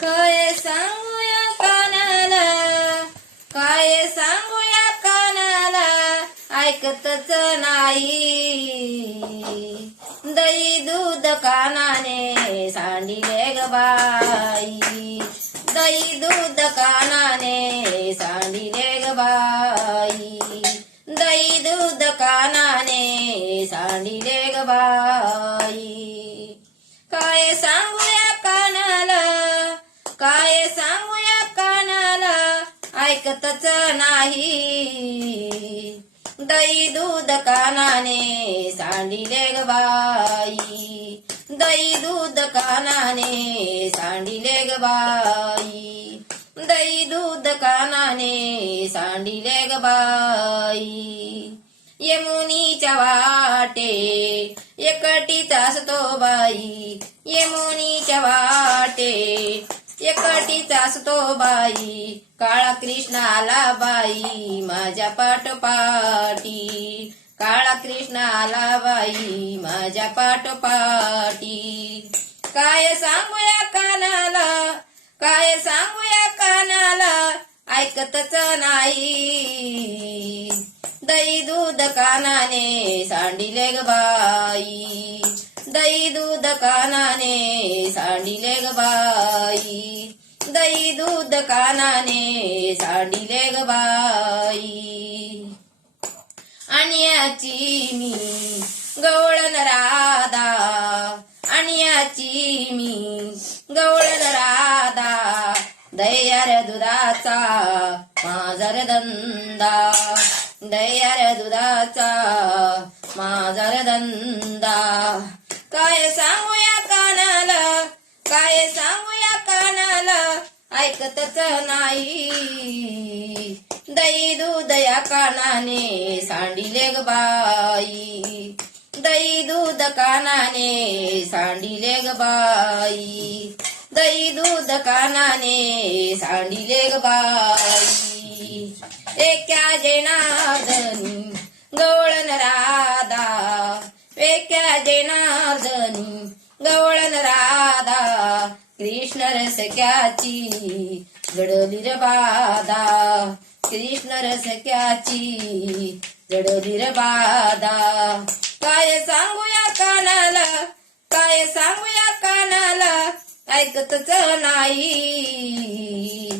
काय सांगूया कानाला? काय सांगूया कानाला? ऐकतच नाही. दही दूध कानाने सांडिले ग बाई. दही दूध कानाने सांडिले ग बाई. दही दूध कानाने सांडिले ग बाई. काय सांगूया ऐकतच नाही. दही दूध कानाने सांडिले ग बाई. दही दूध कानाने सांडिले ग बाई. दही दूध कानाने सांडिले ग बाई. यमुनीच्या वाटे एकटीच असतो बाई. यमुनीच्या वाटे एकटीचा असतो बाई. काळा कृष्ण आला बाई माझ्या पाठपाटी काळा कृष्ण आला बाई माझ्या पाठपाटी काय सांगूया कानाला? काय सांगूया कानाला? ऐकतच नाही. दही दूध कानाने सांडिले ग बाई. दही दूध कानाने सांडिले दही दूध कानाने सांडिले ग बाई. आणियाची मी गवळण राधा. आणियाची मी गवळण राधा. दयार दुधाचा माझर धंदा. दयार दुधाचा माझर धंदा. काय सांगूया कानाला? काय सांगू ऐकतच नाही. दही दूध या कानाने सांडिले ग बाई. दही दूध कानाने सांडिले ग बाई. दही दूध कानाने सांडिले ग बाई. एक्या जनार्दनी गवळण राधा कृष्ण रसक्याची जडली र बाधा कृष्ण रसक्याची जडली र बाधा काय सांगूया कानाला काय सांगूया कानाला? ऐकतच नाही.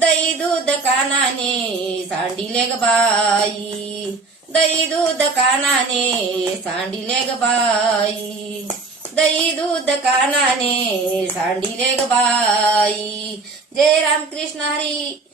दही दूध कानाने सांडिले ग बाई. दही दूध कानाने सांडिले ग बाई. दही दूध कानाने सांडिले ग बाई. जय रामकृष्ण हरी.